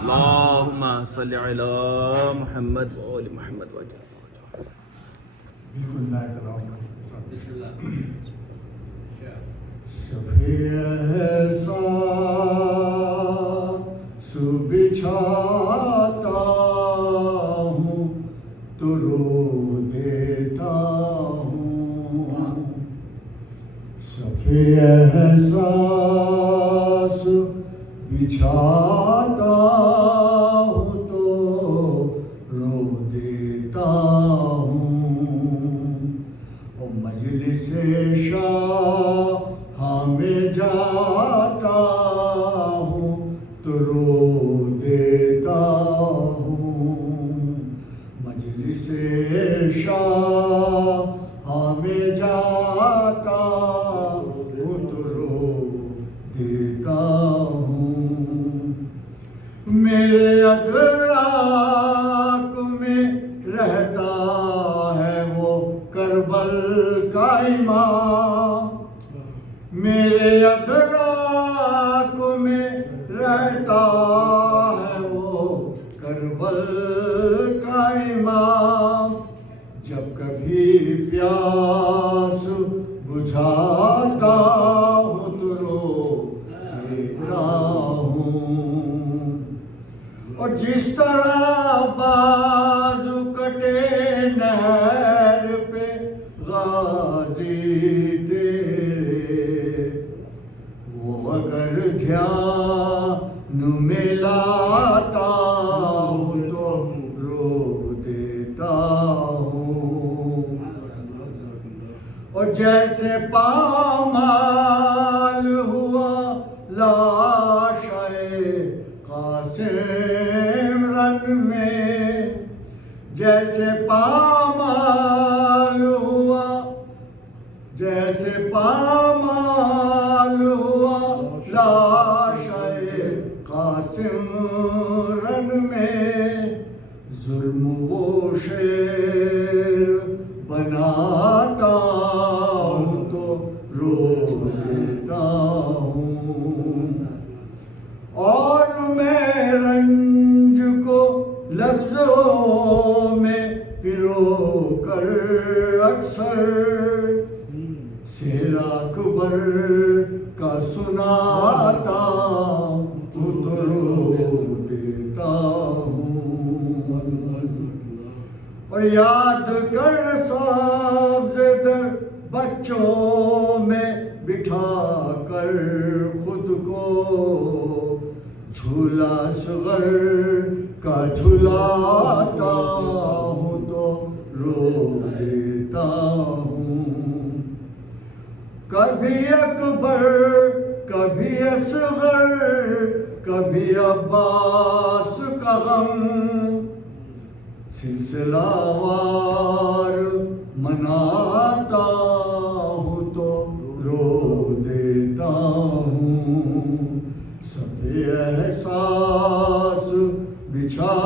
اللهم صل على محمد وآل محمد وجل بالکل میں کلام سفید سو بچھاتا ہوں تو رو دیتا ہوں سفید سو بچھاتا ہوں تو رو دیتا ہوں اور مجلس شاہ میں جاتا ہوں تو رو دیتا ہوں مجلس شاہ میں جاتا ہوں تو رو دیتا ہوں میرے ادراک میں رہتا ہے وہ کربل کا امام میرے ادراک میں رہتا ہے وہ کربل کا امام جب کبھی پیاس بجھاتا ہوں تو رو دیتا ہوں اور جس طرح بازو کٹے نہر پہ غازی تیرے وہ اگر دھیان میں لاتا ہوں تو رو دیتا ہوں اور جیسے پامال ہوا لاشے قاسم رن میں جیسے پامال ہوا لاشے قاسم رن میں ظلم و شیر بناتا ہوں تو رو دیتا ہوں اور میں رنج کو لفظوں میں پرو کر اکثر سیر اکبر کا سناتا ہوں تو رو دیتا ہوں اور یاد کر سبز در بچوں میں بٹھا کر خود کو جھولا صغر کا جھلاتا ہوں تو رو دیتا ہوں کبھی اکبر کبھی اصغر کبھی عباس کا غم سلسلہ وار مناتا ہوں تو رو دیتا ہوں سب احساس بچھا